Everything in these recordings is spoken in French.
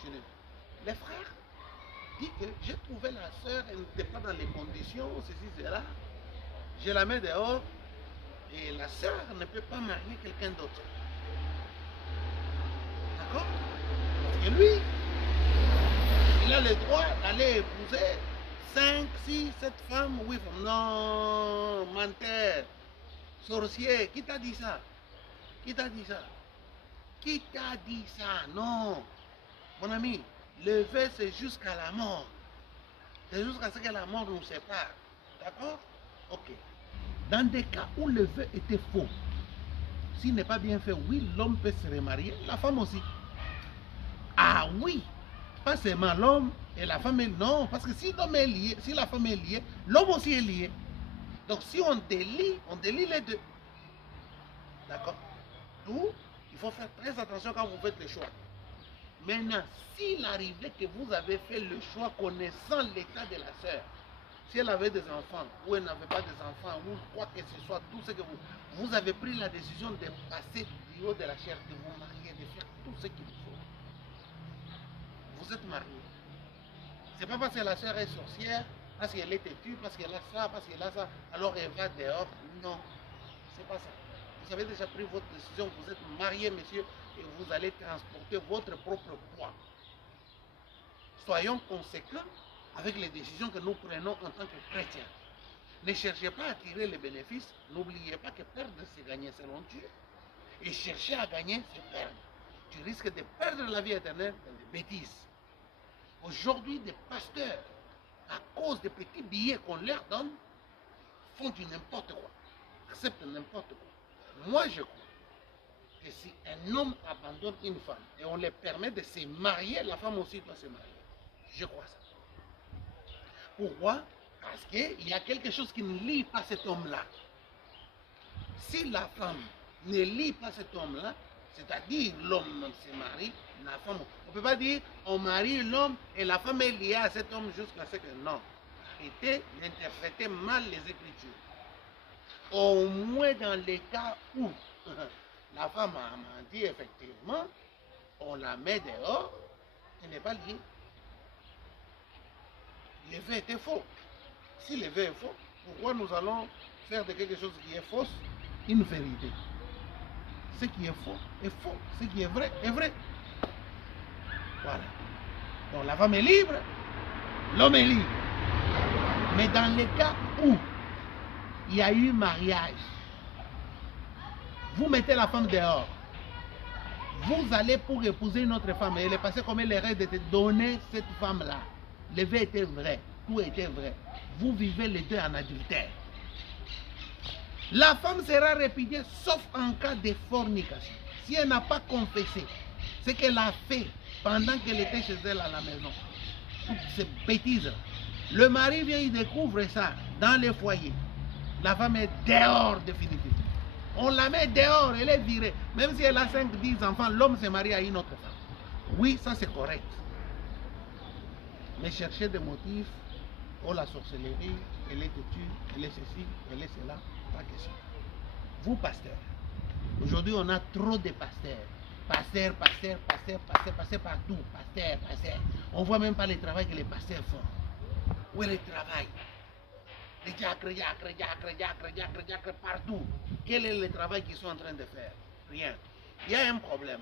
continuer. Les frères disent que j'ai trouvé la sœur, elle n'était pas dans les conditions, ceci, cela. Je la mets dehors et la sœur ne peut pas marier quelqu'un d'autre. D'accord? Et lui, il a le droit d'aller épouser 5, 6, 7 femmes, 8 femmes. Non, menteur, sorcier, qui t'a dit ça? Qui t'a dit ça? Qui t'a dit ça? Non. Mon ami, le vœu c'est jusqu'à la mort. C'est jusqu'à ce que la mort nous sépare. D'accord? Ok. Dans des cas où le vœu était faux, s'il n'est pas bien fait, oui, l'homme peut se remarier, la femme aussi. Ah oui, pas seulement l'homme et la femme, non, parce que si l'homme est lié, si la femme est liée, l'homme aussi est lié. Donc si on délie les deux. D'accord? D'où il faut faire très attention quand vous faites le choix. Maintenant, s'il arrivait que vous avez fait le choix connaissant l'état de la sœur, si elle avait des enfants ou elle n'avait pas des enfants ou quoi que ce soit, tout ce que vous avez pris la décision de passer du haut de la chair, de vous marier, de faire tout ce qu'il faut. Vous êtes marié. C'est pas parce que la sœur est sorcière, parce qu'elle est têtue, parce qu'elle a ça, parce qu'elle a ça, alors elle va dehors. Non, c'est pas ça. Vous avez déjà pris votre décision, vous êtes marié, monsieur, et vous allez transporter votre propre poids. Soyons conséquents avec les décisions que nous prenons en tant que chrétiens. Ne cherchez pas à tirer les bénéfices, n'oubliez pas que perdre c'est gagner selon Dieu. Et chercher à gagner c'est perdre. Tu risques de perdre la vie éternelle dans des bêtises. Aujourd'hui, des pasteurs, à cause des petits billets qu'on leur donne, font du n'importe quoi, acceptent n'importe quoi. Moi, je crois que si un homme abandonne une femme et on lui permet de se marier, la femme aussi doit se marier. Je crois ça. Pourquoi? Parce qu'il y a quelque chose qui ne lie pas cet homme-là. Si la femme ne lie pas cet homme-là, c'est-à-dire l'homme se marie, la femme. On ne peut pas dire on marie l'homme et la femme est liée à cet homme jusqu'à ce que non. Arrêtez d'interpréter mal les Écritures. Au moins dans les cas où la femme a menti, effectivement, on la met dehors, elle n'est pas liée. Le vœu était faux. Si le vœu est faux, pourquoi nous allons faire de quelque chose qui est fausse une vérité? Ce qui est faux est faux. Ce qui est vrai est vrai. Voilà. Donc la femme est libre, l'homme est libre. Mais dans les cas où il y a eu mariage, vous mettez la femme dehors, vous allez pour épouser une autre femme, et elle est passée comme elle rêve de te donner cette femme-là. Le vœu était vrai, tout était vrai. Vous vivez les deux en adultère. La femme sera répudiée sauf en cas de fornication. Si elle n'a pas confessé ce qu'elle a fait pendant qu'elle était chez elle à la maison, toutes ces bêtises. Le mari vient, il découvre ça dans le foyer. La femme est dehors définitivement. On la met dehors, elle est virée. Même si elle a 5-10 enfants, l'homme se marie à une autre femme. Oui, ça c'est correct. Mais chercher des motifs, oh la sorcellerie, elle est têtue, elle est ceci, elle est cela, pas question. Vous, pasteurs, aujourd'hui on a trop de pasteurs. Pasteurs partout, pasteurs. On ne voit même pas le travail que les pasteurs font. Où est le travail? Les diacres, partout. Quel est le travail qu'ils sont en train de faire? Rien. Il y a un problème.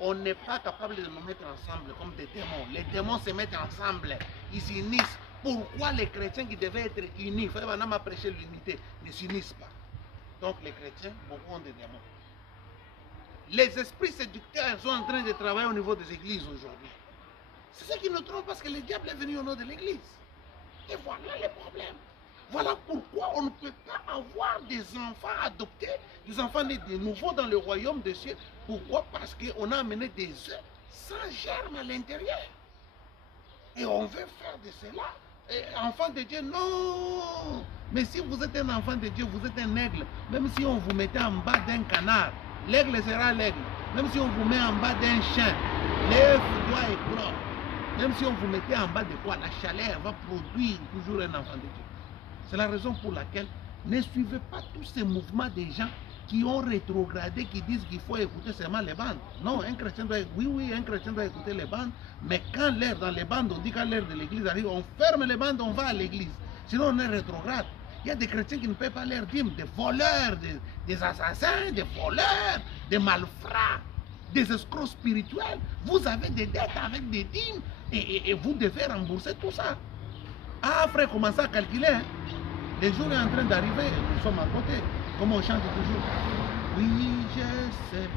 On n'est pas capable de nous mettre ensemble comme des démons. Les démons se mettent ensemble. Ils s'unissent. Pourquoi les chrétiens qui devaient être unis, Frère Branham a prêché l'unité, ne s'unissent pas? Donc les chrétiens, beaucoup ont des démons. Les esprits séducteurs sont en train de travailler au niveau des églises aujourd'hui. C'est ça qui nous trompe parce que le diable est venu au nom de l'église. Et voilà le problème. Voilà pourquoi on ne peut pas avoir des enfants adoptés, des enfants nés de nouveau dans le royaume des cieux. Pourquoi? Parce qu'on a amené des œufs sans germe à l'intérieur. Et on veut faire de cela. Et enfant de Dieu, non. Mais si vous êtes un enfant de Dieu, vous êtes un aigle. Même si on vous mettait en bas d'un canard, l'aigle sera l'aigle. Même si on vous met en bas d'un chien, l'œuf doit éclore. Même si on vous mettait en bas de quoi, la chaleur va produire toujours un enfant de Dieu. C'est la raison pour laquelle ne suivez pas tous ces mouvements des gens qui ont rétrogradé, qui disent qu'il faut écouter seulement les bandes. Non, un chrétien doit, oui, un chrétien doit écouter les bandes, mais quand l'heure dans les bandes, on dit quand l'heure de l'église arrive, on ferme les bandes, on va à l'église. Sinon, on est rétrograde. Il y a des chrétiens qui ne paient pas leur dîme, des voleurs, des assassins, des voleurs, des malfrats, des escrocs spirituels. Vous avez des dettes avec des dîmes et vous devez rembourser tout ça. Ah, frère, commencez à calculer. Hein. Les jours est en train d'arriver, nous sommes à côté. Comme on chante toujours. Oui, je sais.